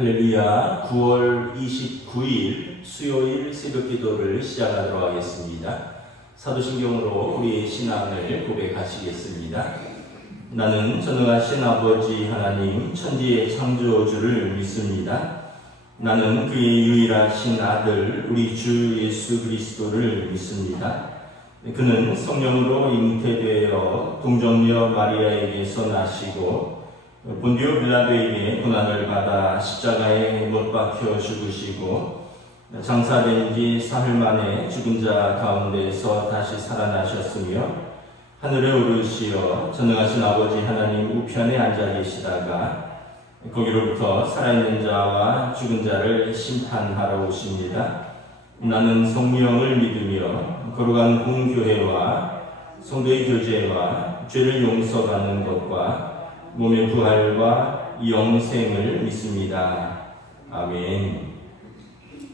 할렐루야. 9월 29일 수요일 새벽기도를 시작하도록 하겠습니다. 사도신경으로 우리의 신앙을 고백하시겠습니다. 나는 전능하신 아버지 하나님 천지의 창조주를 믿습니다. 나는 그의 유일하신 아들 우리 주 예수 그리스도를 믿습니다. 그는 성령으로 잉태되어 동정녀 마리아에게서 나시고 본디오 빌라도에게 고난을 받아 십자가에 못 박혀 죽으시고 장사된 지 사흘 만에 죽은 자 가운데서 다시 살아나셨으며 하늘에 오르시어 전능하신 아버지 하나님 우편에 앉아 계시다가 거기로부터 살아있는 자와 죽은 자를 심판하러 오십니다. 나는 성령을 믿으며 거룩한 공교회와 성도의 교제와 죄를 용서받는 것과 몸의 부활과 영생을 믿습니다. 아멘.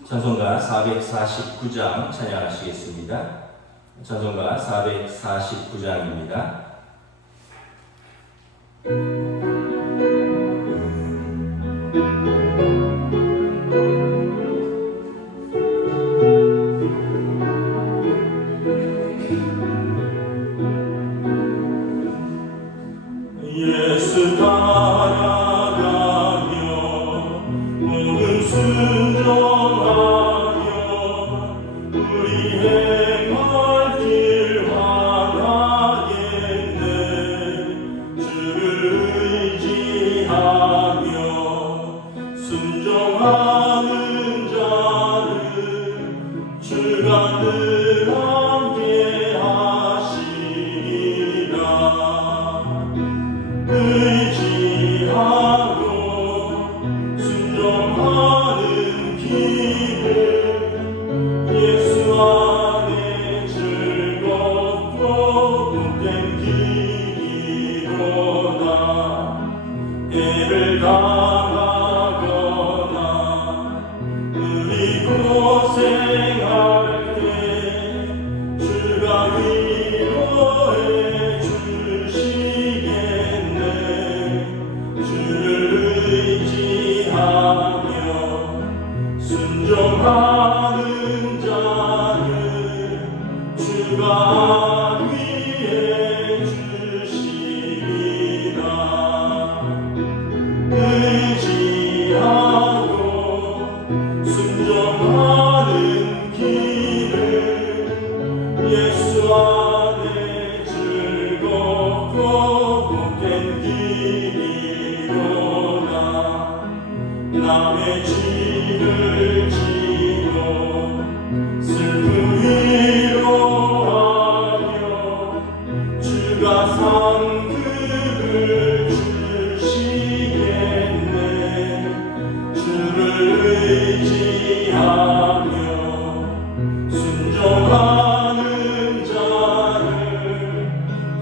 찬송가 449장 찬양하시겠습니다. 찬송가 449장입니다. 예수 따라가며 모든 순종하며 우리의 발길 하나겠네. 주를 의지하며 순종하는 자를 주가 늘 함께 하시리라. 의지하고 순종하는 길을 예수 안에 즐겁고 복된 길이로다. 애를 당하거나 우리 고생할 때 주가 위로해 주시겠네. 주를 의지하며 순종하는 자를 주가 위해 주시리라. 의지하고 순종하는 길을 예수 안에 즐겁고 복된 길이로다. 남의 죄를 지고 슬픔 위로하며 주가 상급을 주시겠네. 주를 의지하며 순종하는 자를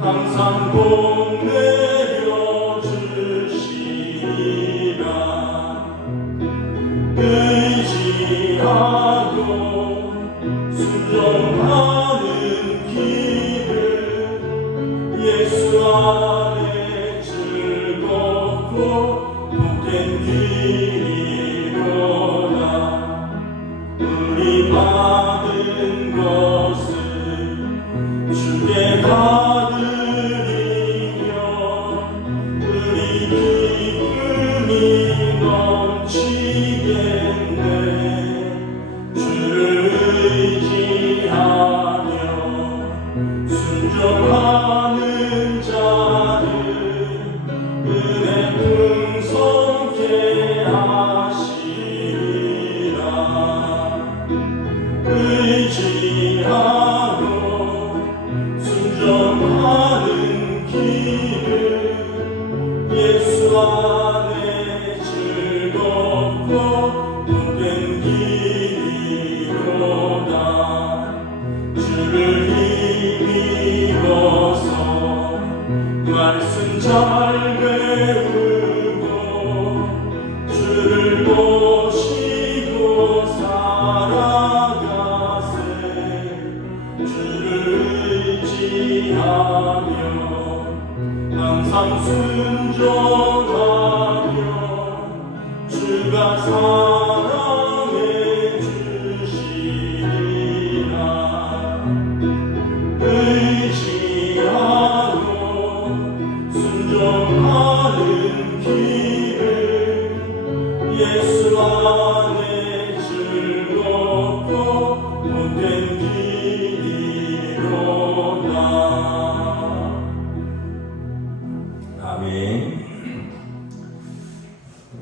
항상 복내려 주시리라. 의지하고 순종하는 길을 예수 안에 즐겁고 복된 길이로다. 우리 받은 것을 주께 받으리며 우리 기쁨이 넘치겠네. 주를 의지하며 순종하는 자를 은혜 풍성케 하시리라. 의지하고 순종하는 길을 예수 안에 즐겁고 복된 길이로다. 주를 힘입어서 말씀 잘 배우고 주를 모시고 살아가세. 주를 의지하며 항상 순종하며 주 주가 사랑해 주시리라. 의지하고 순종하는 길을 예수 안에 즐겁고 복된 길이로다. 아멘.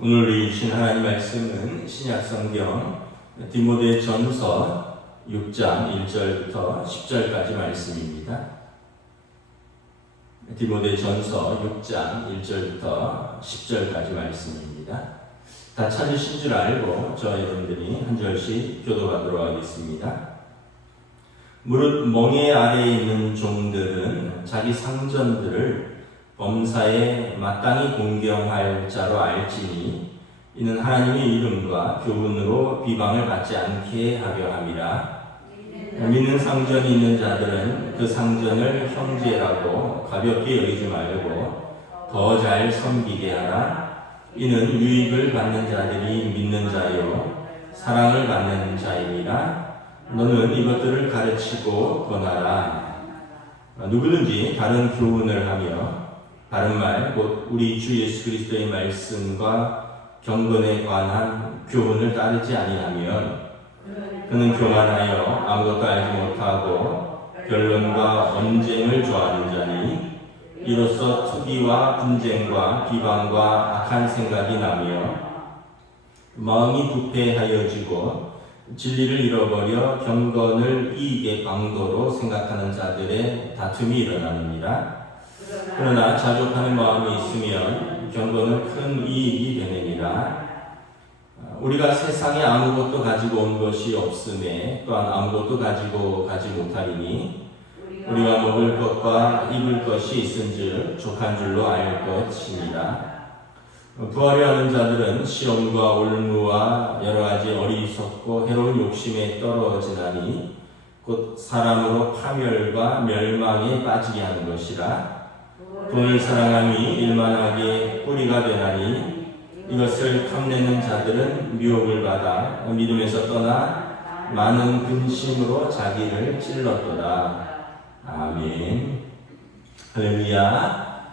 오늘 읽으신 하나님 말씀은 신약 성경 디모데전서 6장 1절부터 10절까지 말씀입니다. 디모데전서 6장 1절부터 10절까지 말씀입니다. 다 찾으신 줄 알고 저 여러분들이 한 절씩 교도하도록 하겠습니다. 무릇 멍에 아래에 있는 종들은 자기 상전들을 범사에 마땅히 공경할 자로 알지니 이는 하나님의 이름과 교훈으로 비방을 받지 않게 하려 함이라. 믿는 상전이 있는 자들은 그 상전을 형제라고 가볍게 여기지 말고 더 잘 섬기게 하라. 이는 유익을 받는 자들이 믿는 자요 사랑을 받는 자이니라. 너는 이것들을 가르치고 권하라. 누구든지 다른 교훈을 하며 다른 말 곧 우리 주 예수 그리스도의 말씀과 경건에 관한 교훈을 따르지 아니하면 그는 교만하여 아무것도 알지 못하고 변론과 언쟁을 좋아하는 자니 이로써 투기와 분쟁과 비방과 악한 생각이 나며 마음이 부패하여지고 진리를 잃어버려 경건을 이익의 방도로 생각하는 자들의 다툼이 일어나느니라. 그러나 자족하는 마음이 있으면 경건은 큰 이익이 되느니라. 우리가 세상에 아무것도 가지고 온 것이 없음에 또한 아무것도 가지고 가지 못하리니 우리가 먹을 것과 입을 것이 있은즉 족한 줄로 알 것이니라. 부하려 하는 자들은 시험과 올무와 여러 가지 어리석고 해로운 욕심에 떨어지나니 곧 사람으로 파멸과 멸망에 빠지게 하는 것이라. 돈을 사랑함이 일만하게 뿌리가 되나니 이것을 탐내는 자들은 미혹을 받아 믿음에서 떠나 많은 근심으로 자기를 찔렀도다. 아멘. 할렐루야.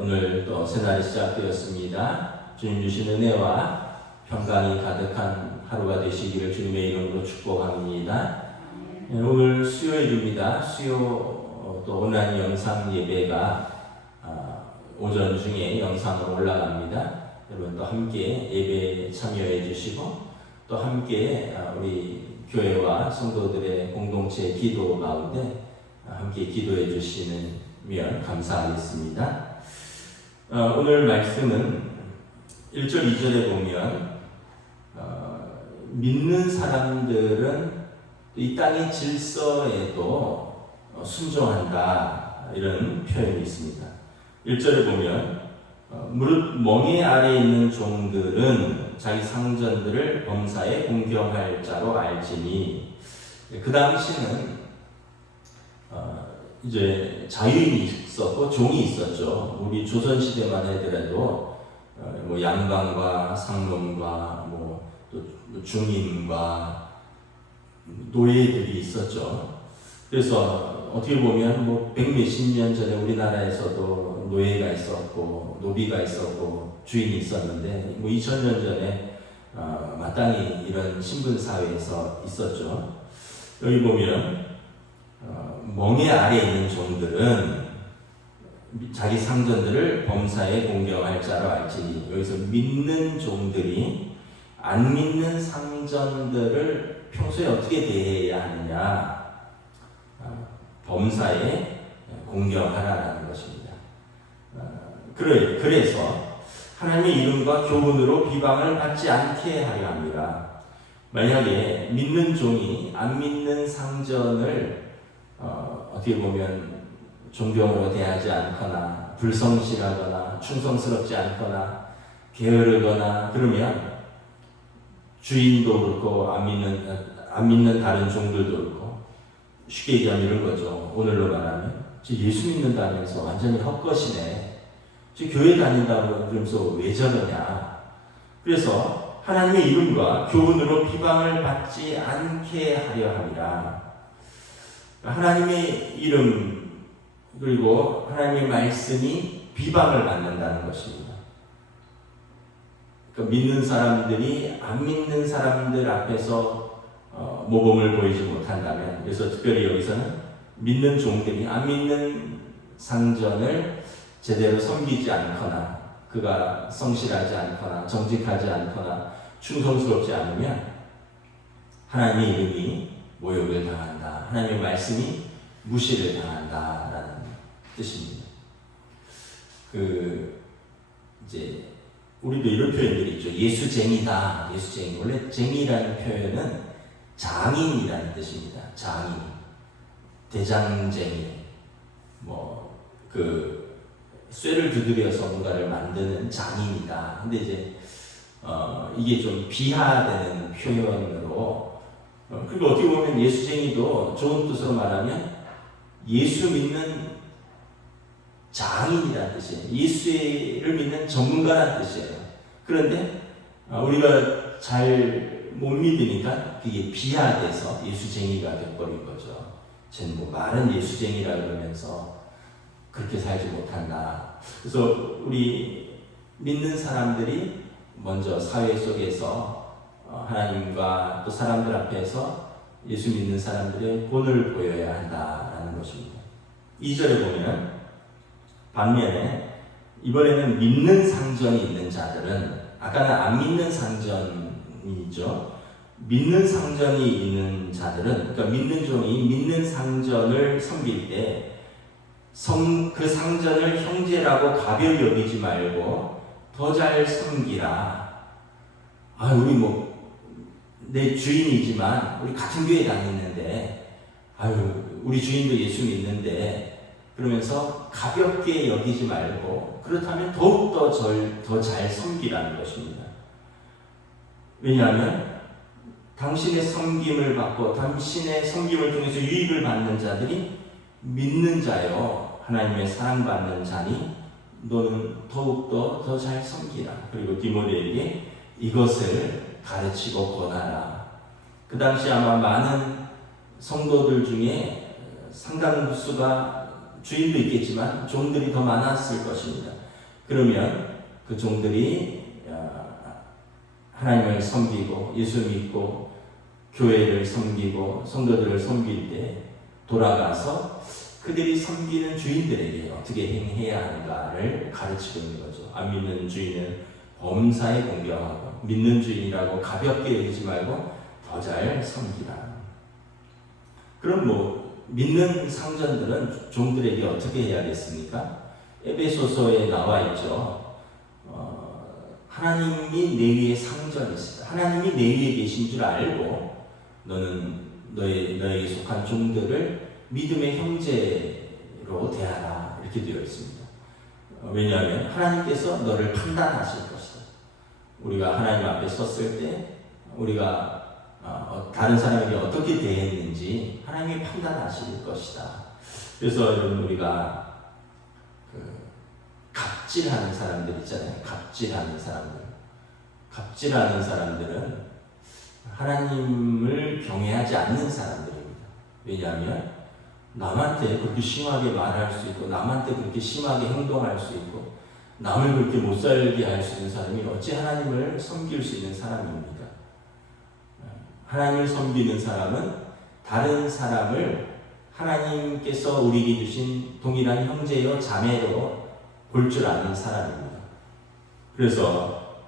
오늘 또 새날이 시작되었습니다. 주님 주신 은혜와 평강이 가득한 하루가 되시기를 주님의 이름으로 축복합니다. 오늘 수요일입니다. 수요 또 온라인 영상 예배가 오전 중에 영상으로 올라갑니다. 여러분 또 함께 예배에 참여해 주시고 또 함께 우리 교회와 성도들의 공동체 기도 가운데 함께 기도해 주시면 감사하겠습니다. 오늘 말씀은 1절 2절에 보면 믿는 사람들은 이 땅의 질서에도 순종한다 이런 표현이 있습니다. 1절에 보면 무릇 멍에 아래에 있는 종들은 자기 상전들을 범사에 공경할 자로 알지니 그 당시는 이제 자유인이 있었고 종이 있었죠. 우리 조선시대만 하더라도 뭐 양반과 상놈과 또 중인과 노예들이 있었죠. 그래서 어떻게 보면 백몇십 년 전에 우리나라에서도 노예가 있었고 노비가 있었고 주인이 있었는데 2000년 전에 마땅히 이런 신분 사회에서 있었죠. 여기 보면 멍에 아래에 있는 종들은 자기 상전들을 범사에 공경할 자로 알지니 여기서 믿는 종들이 안 믿는 상전들을 평소에 어떻게 대해야 하느냐 범사에 공경하라는 것입니다. 그래서 하나님의 이름과 교훈으로 비방을 받지 않게 하려 합니다. 만약에 믿는 종이 안 믿는 상전을 어떻게 보면 존경으로 대하지 않거나 불성실하거나 충성스럽지 않거나 게으르거나 그러면 주인도 그렇고 안 믿는 다른 종들도 그렇고 쉽게 얘기하면 이런 거죠. 오늘로 말하면 예수 믿는다면서 완전히 헛것이네. 교회 다닌다고 그러면서 왜 저러냐. 그래서 하나님의 이름과 교훈으로 비방을 받지 않게 하려 함이라. 하나님의 이름 그리고 하나님의 말씀이 비방을 받는다는 것입니다. 그러니까 믿는 사람들이 안 믿는 사람들 앞에서 모범을 보이지 못한다면, 그래서 특별히 여기서는 믿는 종들이 안 믿는 상전을 제대로 섬기지 않거나 그가 성실하지 않거나 정직하지 않거나 충성스럽지 않으면 하나님의 이름이 모욕을 당한다. 하나님의 말씀이 무시를 당한다라는 뜻입니다. 이제 우리도 이런 표현들이 있죠. 예수쟁이다. 예수쟁이. 원래 쟁이라는 표현은 장인이라는 뜻입니다. 장인. 대장쟁이. 쇠를 두드려서 뭔가를 만드는 장인이다. 근데 이제 이게 좀 비하되는 표현으로, 그리고 어떻게 보면 예수쟁이도 좋은 뜻으로 말하면 예수 믿는 장인이라는 뜻이에요. 예수를 믿는 전문가라는 뜻이에요. 그런데 우리가 잘 못 믿으니까 그게 비하돼서 예수쟁이가 돼버린 거죠. 쟤는 뭐 말은 예수쟁이라 그러면서 그렇게 살지 못한다. 그래서 우리 믿는 사람들이 먼저 사회 속에서 하나님과 또 사람들 앞에서 예수 믿는 사람들의 본을 보여야 한다라는 것입니다. 2절에 보면 반면에 이번에는 믿는 상전이 있는 자들은, 아까는 안 믿는 상전이죠. 믿는 상전이 있는 자들은, 그러니까 믿는 종이 믿는 상전을 섬길 때 그 상전을 형제라고 가벼이 여기지 말고 더 잘 섬기라. 우리 내 주인이지만 우리 같은 교회 다니는데, 우리 주인도 예수 믿는데, 그러면서 가볍게 여기지 말고 그렇다면 더욱더 더 잘 섬기라는 것입니다. 왜냐하면 당신의 섬김을 받고 당신의 섬김을 통해서 유익을 받는 자들이 믿는 자여 하나님의 사랑받는 자니 너는 더욱더 더 잘 섬기라. 그리고 디모데에게 이것을 가르치고 권하라. 그 당시 아마 많은 성도들 중에 상당수가 주인도 있겠지만 종들이 더 많았을 것입니다. 그러면 그 종들이 하나님을 섬기고 예수 믿고 교회를 섬기고 성도들을 섬길 때 돌아가서 그들이 섬기는 주인들에게 어떻게 행해야 하는가를 가르치고 있는 거죠. 안 믿는 주인은 범사에 공경하고 믿는 주인이라고 가볍게 여기지 말고 더 잘 섬기라. 그럼 믿는 상전들은 종들에게 어떻게 해야겠습니까? 에베소서에 나와 있죠. 하나님이 내 위에 상전이 있다. 하나님이 내 위에 계신 줄 알고 너는 너에게 속한 종들을 믿음의 형제로 대하라. 이렇게 되어 있습니다. 왜냐하면 하나님께서 너를 판단하실 것이다. 우리가 하나님 앞에 섰을 때 우리가 다른 사람에게 어떻게 대했는지 하나님이 판단하실 것이다. 그래서 여러분, 우리가 갑질하는 사람들 있잖아요. 갑질하는 사람들은 하나님을 경외하지 않는 사람들입니다. 왜냐하면 남한테 그렇게 심하게 말할 수 있고 남한테 그렇게 심하게 행동할 수 있고 남을 그렇게 못 살게 할 수 있는 사람이 어찌 하나님을 섬길 수 있는 사람입니까? 하나님을 섬기는 사람은 다른 사람을 하나님께서 우리에게 주신 동일한 형제요 자매로 볼 줄 아는 사람입니다. 그래서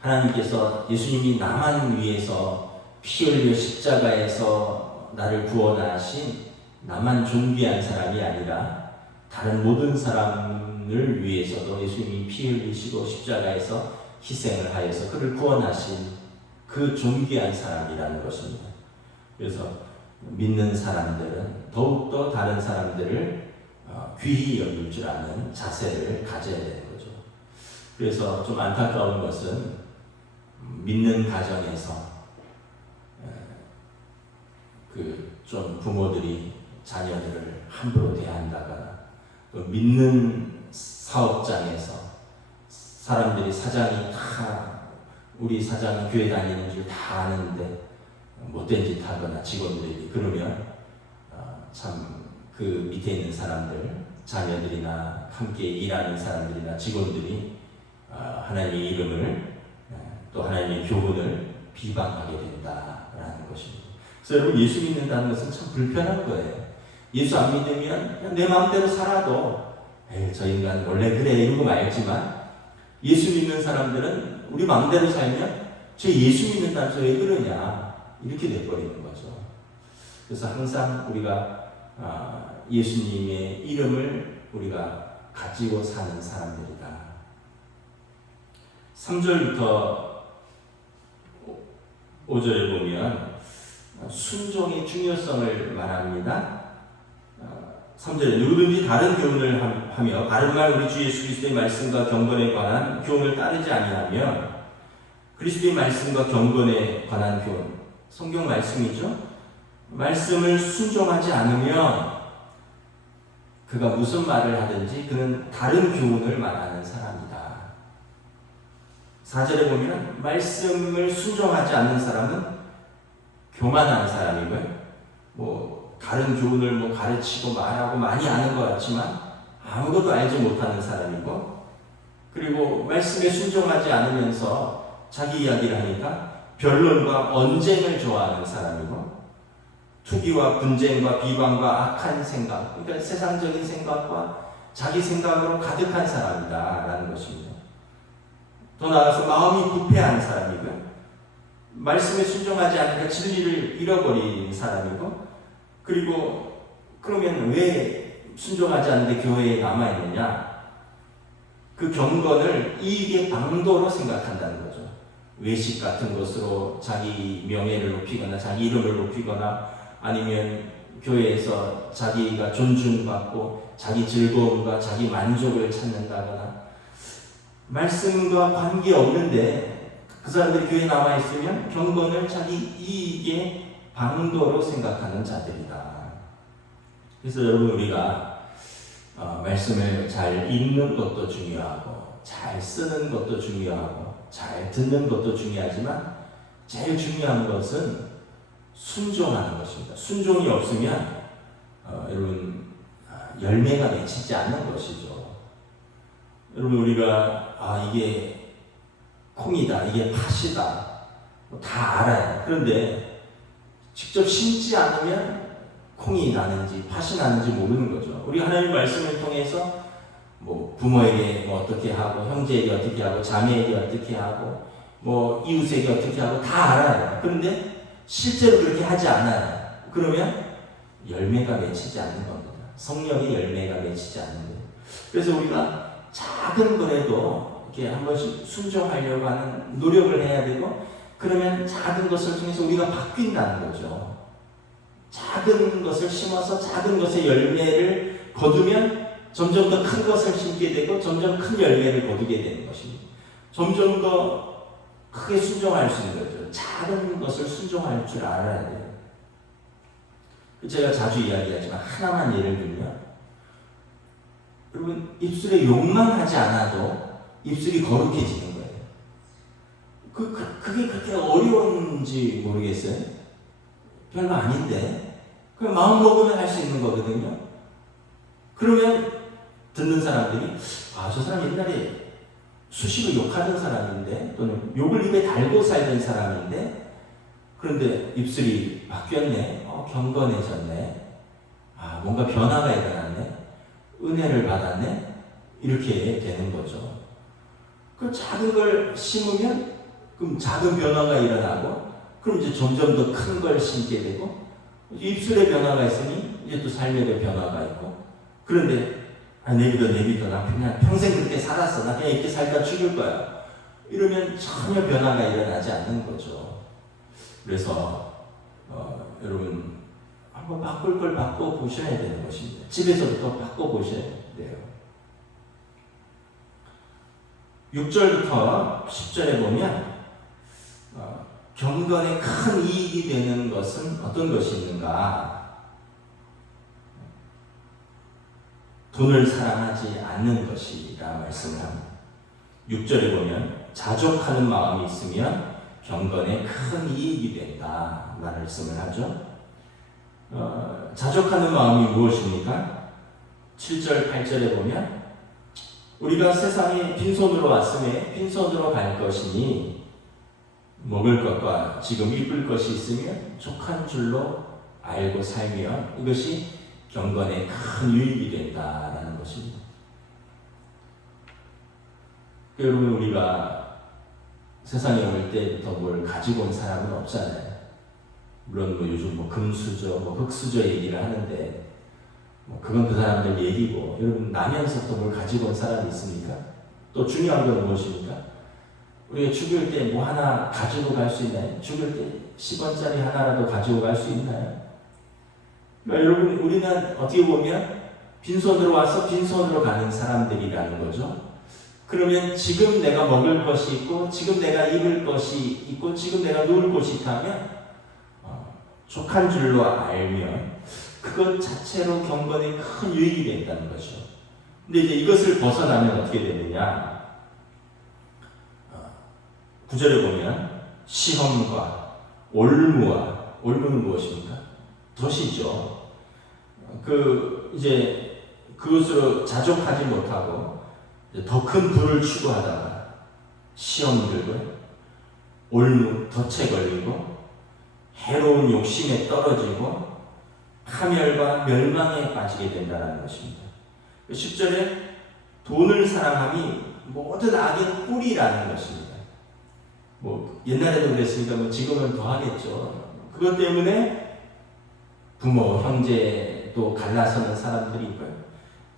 하나님께서 예수님이 나만 위해서 피 흘려 십자가에서 나를 구원하신 나만 존귀한 사람이 아니라 다른 모든 사람을 위해서도 예수님이 피 흘리시고 십자가에서 희생을 하여서 그를 구원하신 그 존귀한 사람이라는 것입니다. 그래서 믿는 사람들은 더욱더 다른 사람들을 귀히 여길 줄 아는 자세를 가져야 되는 거죠. 그래서 좀 안타까운 것은 믿는 가정에서 좀 부모들이 자녀들을 함부로 대한다거나 또 믿는 사업장에서 사람들이 사장이 다 우리 사장은 교회 다니는 줄 다 아는데 못된 짓 하거나 직원들이 그러면 참 그 밑에 있는 사람들, 자녀들이나 함께 일하는 사람들이나 직원들이 하나님의 이름을 또 하나님의 교훈을 비방하게 된다라는 것입니다. 그래서 여러분, 예수 믿는다는 것은 참 불편한 거예요. 예수 안 믿으면 그냥 내 마음대로 살아도 저 인간 원래 그래 이러고 말지만, 예수 믿는 사람들은 우리 마음대로 살면 저 예수 믿는다면서 왜 그러냐 이렇게 돼버리는 거죠. 그래서 항상 우리가 예수님의 이름을 우리가 가지고 사는 사람들이다. 3절부터 5절에 보면 순종의 중요성을 말합니다. 3절에 누구든지 다른 교훈을 하며 바른 말 우리 주 예수 그리스도의 말씀과 경건에 관한 교훈을 따르지 아니하면, 그리스도의 말씀과 경건에 관한 교훈, 성경 말씀이죠. 말씀을 순종하지 않으면 그가 무슨 말을 하든지 그는 다른 교훈을 말하는 사람이다. 4절에 보면 말씀을 순종하지 않는 사람은 교만한 사람이고요. 다른 교훈을 가르치고 말하고 많이 아는 것 같지만 아무것도 알지 못하는 사람이고, 그리고 말씀에 순종하지 않으면서 자기 이야기를 하니까 변론과 언쟁을 좋아하는 사람이고, 투기와 분쟁과 비방과 악한 생각, 그러니까 세상적인 생각과 자기 생각으로 가득한 사람이다라는 것입니다. 더 나아가서 마음이 부패한 사람이고요. 말씀에 순종하지 않으니까 진리를 잃어버린 사람이고, 그리고 그러면 왜 순종하지 않는데 교회에 남아있느냐? 그 경건을 이익의 방도로 생각한다는 거죠. 외식 같은 것으로 자기 명예를 높이거나 자기 이름을 높이거나, 아니면 교회에서 자기가 존중받고 자기 즐거움과 자기 만족을 찾는다거나, 말씀과 관계없는데 그 사람들이 교회에 남아있으면 경건을 자기 이익의 방도로 생각하는 자들이다. 그래서 여러분, 우리가 말씀을 잘 읽는 것도 중요하고 잘 쓰는 것도 중요하고 잘 듣는 것도 중요하지만 제일 중요한 것은 순종하는 것입니다. 순종이 없으면 여러분 열매가 맺히지 않는 것이죠. 여러분, 우리가 이게 콩이다, 이게 팥이다 다 알아요. 그런데 직접 심지 않으면 콩이 나는지 팥이 나는지 모르는 거죠. 우리 하나님의 말씀을 통해서 부모에게 어떻게 하고, 형제에게 어떻게 하고, 자매에게 어떻게 하고, 이웃에게 어떻게 하고 다 알아요. 그런데 실제로 그렇게 하지 않아요. 그러면 열매가 맺히지 않는 겁니다. 성령의 열매가 맺히지 않는 거예요. 그래서 우리가 작은 거라도 이렇게 한 번씩 순종하려고 하는 노력을 해야 되고, 그러면 작은 것을 통해서 우리가 바뀐다는 거죠. 작은 것을 심어서 작은 것의 열매를 거두면 점점 더 큰 것을 심게 되고 점점 큰 열매를 거두게 되는 것입니다. 점점 더 크게 순종할 수 있는 거죠. 작은 것을 순종할 줄 알아야 돼요. 제가 자주 이야기하지만 하나만 예를 들면, 여러분, 입술에 욕만 하지 않아도 입술이 거룩해지는 거예요. 그게 그렇게 어려운지 모르겠어요. 별거 아닌데 그냥 마음 먹으면 할 수 있는 거거든요. 그러면 듣는 사람들이 저 사람 옛날에 수시로 욕하던 사람인데, 또는 욕을 입에 달고 살던 사람인데, 그런데 입술이 바뀌었네, 경건해졌네, 뭔가 변화가 일어났네, 은혜를 받았네, 이렇게 되는 거죠. 그 작은 걸 심으면 그럼 작은 변화가 일어나고, 그럼 이제 점점 더 큰 걸 심게 되고, 입술에 변화가 있으니 이제 또 삶에도 변화가 있고, 그런데 내비둬 나 그냥 평생 그렇게 살았어, 나 그냥 이렇게 살다 죽을 거야, 이러면 전혀 변화가 일어나지 않는 거죠. 그래서 여러분, 한번 바꿀 걸 바꿔보셔야 되는 것입니다. 집에서부터 바꿔보셔야 돼요. 6절부터 10절에 보면 경건에 큰 이익이 되는 것은 어떤 것이 있는가? 돈을 사랑하지 않는 것이라 말씀을 합니다. 6절에 보면 자족하는 마음이 있으면 경건에 큰 이익이 된다 말씀을 하죠. 자족하는 마음이 무엇입니까? 7절 8절에 보면 우리가 세상에 빈손으로 왔음에 빈손으로 갈 것이니 먹을 것과 지금 입을 것이 있으면 족한 줄로 알고 살면 이것이 경건에 큰 유익이 된다라는 것입니다. 여러분, 우리가 세상에 올 때부터 뭘 가지고 온 사람은 없잖아요. 물론 요즘 금수저, 흙수저 얘기를 하는데 그건 그 사람들 얘기고, 여러분 나면서 또 뭘 가지고 온 사람이 있습니까? 또 중요한 건 무엇입니까? 우리가 죽을 때 뭐 하나 가지고 갈 수 있나요? 죽을 때 10원짜리 하나라도 가지고 갈 수 있나요? 그러니까 여러분, 우리는 어떻게 보면 빈손으로 와서 빈손으로 가는 사람들이라는 거죠. 그러면 지금 내가 먹을 것이 있고, 지금 내가 입을 것이 있고, 지금 내가 누울 곳이 있다면 족한 줄로 알면 그것 자체로 경건에 큰 유익이 된다는 거죠. 근데 이제 이것을 벗어나면 어떻게 되느냐? 9절에 보면 시험과 올무는 무엇입니까? 덫이죠. 이제 그것으로 자족하지 못하고 더 큰 부를 추구하다가 시험 들고 올무, 덫에 걸리고 해로운 욕심에 떨어지고 파멸과 멸망에 빠지게 된다는 것입니다. 10절에 돈을 사랑함이 모든 악의 뿌리라는 것입니다. 옛날에도 그랬으니까 지금은 더 하겠죠. 그것 때문에 부모, 형제도 갈라서는 사람들이 있고요.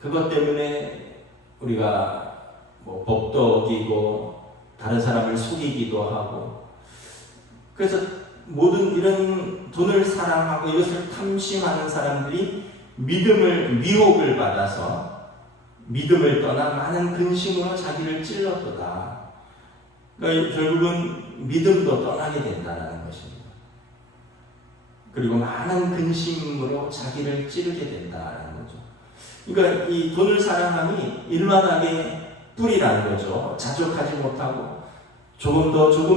그것 때문에 우리가 법도 어기고 다른 사람을 속이기도 하고, 그래서 모든 이런 돈을 사랑하고 이것을 탐심하는 사람들이 미혹을 받아서 믿음을 떠나 많은 근심으로 자기를 찔렀도다. 그러니까 결국은 믿음도 떠나게 된다는 것입니다. 그리고 많은 근심으로 자기를 찌르게 된다는 거죠. 그러니까 이 돈을 사랑함이 일만하게 뿌리라는 거죠. 자족하지 못하고 조금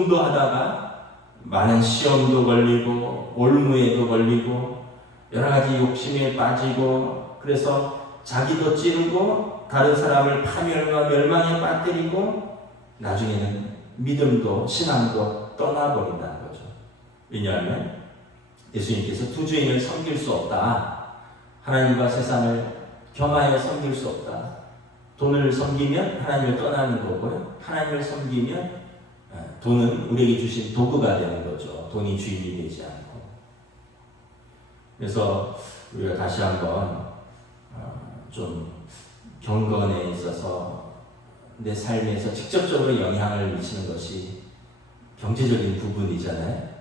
더 하다가 많은 시험도 걸리고 올무에도 걸리고 여러 가지 욕심에 빠지고, 그래서 자기도 찌르고 다른 사람을 파멸과 멸망에 빠뜨리고 나중에는 믿음도 신앙도 떠나버린다는 거죠. 왜냐하면 예수님께서 두 주인을 섬길 수 없다. 하나님과 세상을 겸하여 섬길 수 없다. 돈을 섬기면 하나님을 떠나는 거고요. 하나님을 섬기면 돈은 우리에게 주신 도구가 되는 거죠. 돈이 주인이 되지 않고. 그래서 우리가 다시 한번 좀 경건에 있어서 내 삶에서 직접적으로 영향을 미치는 것이 경제적인 부분이잖아요.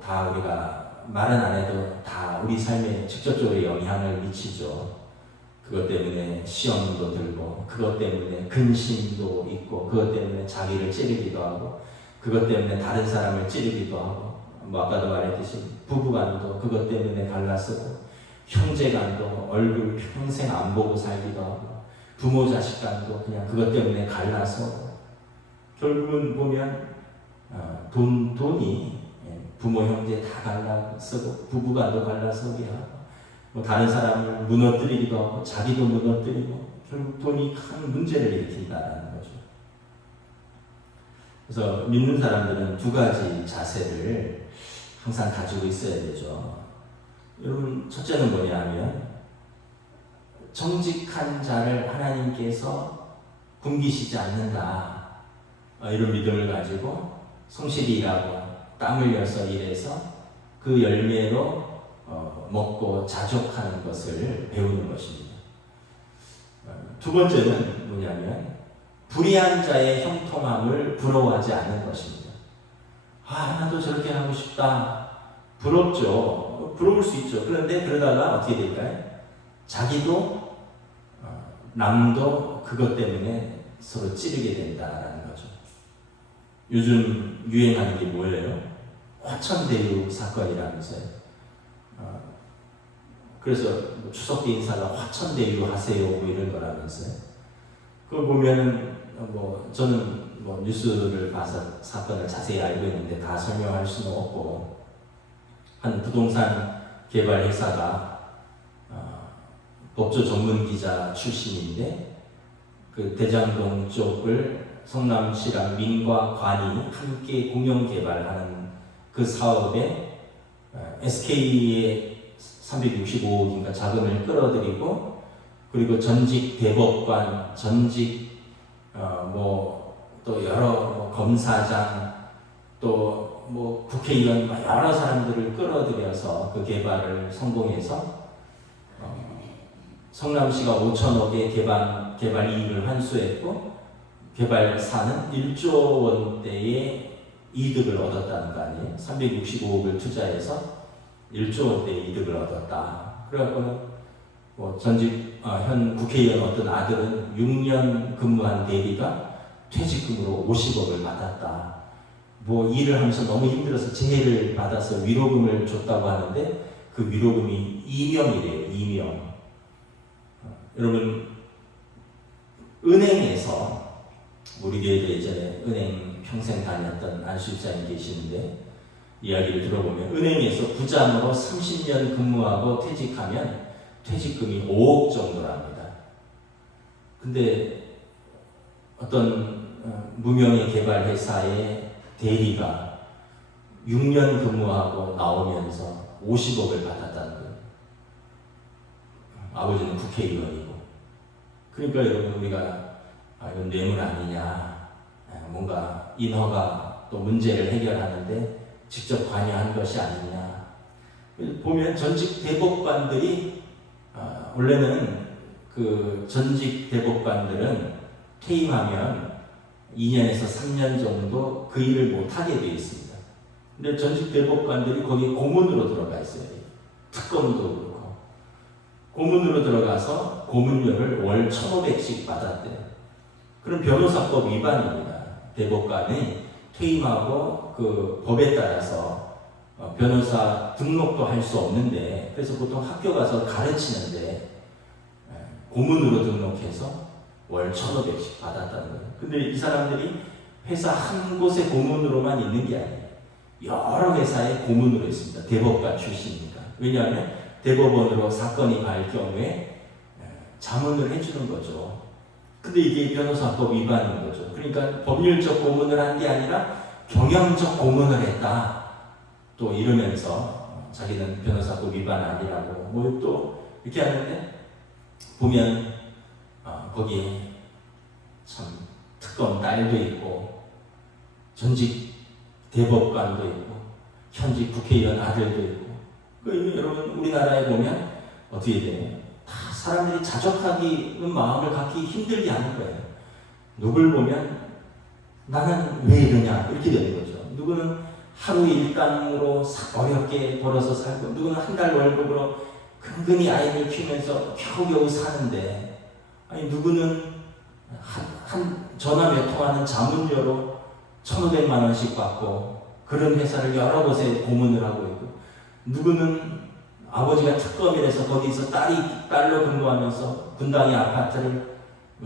다 우리가 말은 안 해도 다 우리 삶에 직접적으로 영향을 미치죠. 그것 때문에 시험도 들고, 그것 때문에 근심도 있고, 그것 때문에 자기를 찌르기도 하고, 그것 때문에 다른 사람을 찌르기도 하고, 아까도 말했듯이 부부간도 그것 때문에 갈라서고, 형제간도 얼굴 평생 안 보고 살기도 하고, 부모 자식간도 그냥 그것 때문에 갈라서, 결국은 보면 돈이 부모 형제 다 갈라서고, 부부간도 갈라서게 하고, 다른 사람을 무너뜨리기도 하고, 자기도 무너뜨리고, 결국 돈이 큰 문제를 일으킨다는 거죠. 그래서 믿는 사람들은 두 가지 자세를 항상 가지고 있어야 되죠. 여러분, 첫째는 뭐냐 하면 정직한 자를 하나님께서 굶기시지 않는다. 이런 믿음을 가지고 성실히 일하고 땀 흘려서 일해서 그 열매로 먹고 자족하는 것을 배우는 것입니다. 두 번째는 뭐냐면 불의한 자의 형통함을 부러워하지 않는 것입니다. 나도 저렇게 하고 싶다. 부럽죠. 부러울 수 있죠. 그런데 그러다가 어떻게 될까요? 자기도 남도 그것 때문에 서로 찌르게 된다는 거죠. 요즘 유행하는 게 뭐예요? 화천대유 사건이라면서요. 그래서 추석 때 인사가 화천대유 하세요 이런 거라면서요. 그거 보면 저는 뉴스를 봐서 사건을 자세히 알고 있는데 다 설명할 수는 없고, 한 부동산 개발 회사가 법조 전문 기자 출신인데 그 대장동 쪽을 성남시랑 민과 관이 함께 공영 개발하는 그 사업에 SK의 365억인가 자금을 끌어들이고, 그리고 전직 대법관, 전직 또 여러 검사장, 또 국회의원, 여러 사람들을 끌어들여서 그 개발을 성공해서 성남시가 5천억의 개발 이익을 환수했고, 개발사는 1조 원대의 이득을 얻었다는 거 아니에요? 365억을 투자해서 1조 원대의 이득을 얻었다. 그래갖고는 전직 현 국회의원 어떤 아들은 6년 근무한 대리가 퇴직금으로 50억을 받았다. 일을 하면서 너무 힘들어서 재해를 받아서 위로금을 줬다고 하는데 그 위로금이 이명이래요. 이명. 여러분, 은행에서 우리 교회도 예전에 은행 평생 다녔던 안수집사님 계시는데 이야기를 들어보면 은행에서 부장으로 30년 근무하고 퇴직하면 퇴직금이 5억 정도랍니다. 근데 어떤 무명의 개발 회사의 대리가 6년 근무하고 나오면서 50억을 받았다는 거예요. 아버지는 국회의원이고. 그러니까 여러분, 우리가 이건 뇌물 아니냐, 뭔가 인허가 또 문제를 해결하는데 직접 관여한 것이 아니냐. 보면 전직 대법관들이 원래는 그 전직 대법관들은 퇴임하면 2년에서 3년 정도 그 일을 못하게 되어 있습니다. 근데 전직 대법관들이 거기 고문으로 들어가 있어요. 특검도 그렇고. 고문으로 들어가서 고문료를 월 1,500씩 받았대요. 그럼 변호사법 위반입니다. 대법관이 퇴임하고 그 법에 따라서 변호사 등록도 할 수 없는데, 그래서 보통 학교 가서 가르치는데 고문으로 등록해서 월 1,500씩 받았다는 거예요. 근데 이 사람들이 회사 한 곳에 고문으로만 있는 게 아니에요. 여러 회사에 고문으로 있습니다. 대법관 출신이니까. 왜냐하면 대법원으로 사건이 갈 경우에 자문을 해주는 거죠. 근데 이게 변호사법 위반인 거죠. 그러니까 법률적 고문을 한 게 아니라 경영적 고문을 했다. 또 이러면서 자기는 변호사법 위반 아니라고 또 이렇게 하는데, 보면 거기에 참 특검 딸도 있고 전직 대법관도 있고 현직 국회의원 아들도 있고. 여러분, 우리나라에 보면 어떻게 돼요? 다 사람들이 자족하기는 마음을 갖기 힘들게 하는 거예요. 누굴 보면 나는 왜 이러냐 이렇게 되는 거죠. 누구는 하루 일당으로 어렵게 벌어서 살고, 누구는 한 달 월급으로 근근히 아이를 키우면서 겨우겨우 사는데, 누구는 한 전화 몇 통하는 자문료로 1,500만 원씩 받고 그런 회사를 여러 곳에 고문을 하고 있고, 누구는 아버지가 특검이라서 거기서 딸로 근무하면서 분당의 아파트를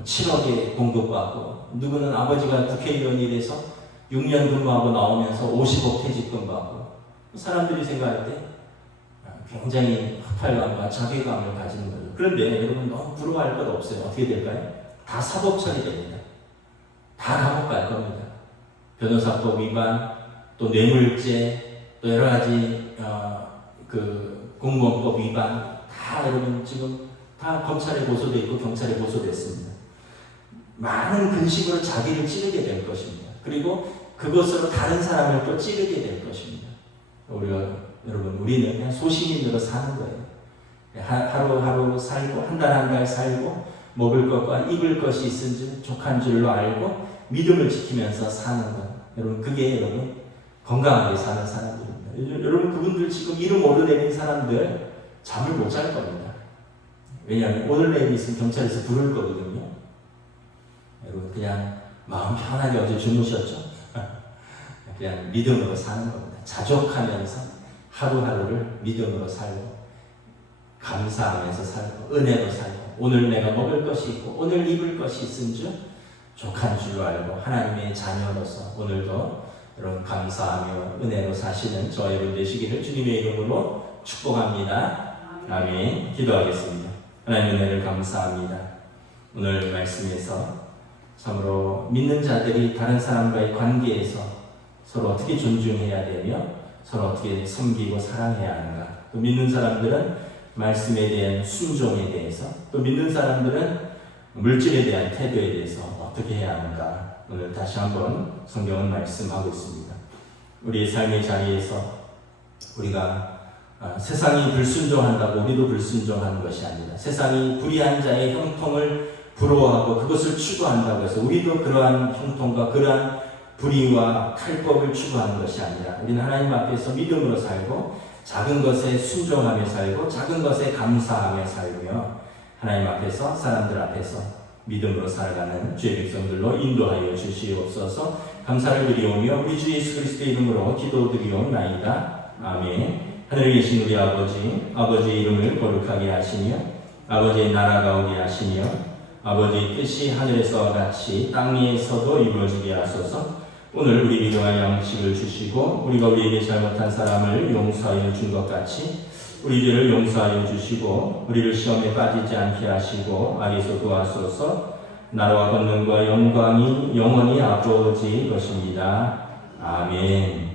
7억에 공급받고, 누구는 아버지가 국회의원이 돼서 6년 근무하고 나오면서 50억 퇴직금 받고. 사람들이 생각할 때 굉장히 허탈감과 자괴감을 가지는 거죠. 그런데 여러분, 너무 부러워할 것 없어요. 어떻게 될까요? 다 사법 처리됩니다. 다 감옥 갈 겁니다. 변호사법 위반, 또 뇌물죄, 또 여러 가지 그 공무원법 위반, 다 여러분 지금 다 검찰에 고소돼 있고 경찰에 고소됐습니다. 많은 근심으로 자기를 찌르게 될 것입니다. 그리고 그것으로 다른 사람을 또 찌르게 될 것입니다. 우리는 그냥 소시민으로 사는 거예요. 하루하루 살고, 한 달 한 달 살고, 먹을 것과 입을 것이 있은지 족한 줄로 알고 믿음을 지키면서 사는 것. 여러분, 그게 여러분 건강하게 사는 사람들입니다. 여러분, 그분들 지금 이름 오르내린 사람들 잠을 못 잘 겁니다. 왜냐하면 오늘 내일 있으면 경찰에서 부를 거거든요. 여러분, 그냥 마음 편하게 어제 주무셨죠? 그냥 믿음으로 사는 겁니다. 자족하면서 하루하루를 믿음으로 살고, 감사하면서 살고, 은혜로 살고, 오늘 내가 먹을 것이 있고 오늘 입을 것이 있은 줄 족한 줄로 알고 하나님의 자녀로서 오늘도 여러분 감사하며 은혜로 사시는 저 여러분 되시기를 주님의 이름으로 축복합니다. 아멘. 기도하겠습니다. 하나님 은혜를 감사합니다. 오늘 말씀에서 참으로 믿는 자들이 다른 사람과의 관계에서 서로 어떻게 존중해야 되며 서로 어떻게 섬기고 사랑해야 하는가, 또 믿는 사람들은 말씀에 대한 순종에 대해서, 또 믿는 사람들은 물질에 대한 태도에 대해서 어떻게 해야 하는가, 오늘 다시 한번 성경은 말씀하고 있습니다. 우리의 삶의 자리에서 우리가 세상이 불순종한다고 우리도 불순종하는 것이 아니라, 세상이 불의한 자의 형통을 부러워하고 그것을 추구한다고 해서 우리도 그러한 형통과 그러한 불의와 칼법을 추구하는 것이 아니라, 우리는 하나님 앞에서 믿음으로 살고 작은 것에 순종하며 살고 작은 것에 감사하며 살며 하나님 앞에서, 사람들 앞에서 믿음으로 살아가는 주의 백성들로 인도하여 주시옵소서. 감사를 드리오며 우리 주 예수 그리스도의 이름으로 기도드리옵나이다. 아멘. 하늘에 계신 우리 아버지, 아버지의 이름을 거룩하게 하시며 아버지의 나라가 오게 하시며 아버지의 뜻이 하늘에서와 같이 땅 위에서도 이루어지게 하소서. 오늘 우리 일용할 양식을 주시고 우리가 우리에게 잘못한 사람을 용서하여 준 것 같이 우리 죄를 용서하여 주시고 우리를 시험에 빠지지 않게 하시고 악에서 구하소서. 나라와 권능과 영광이 영원히 아버지 것입니다. 아멘.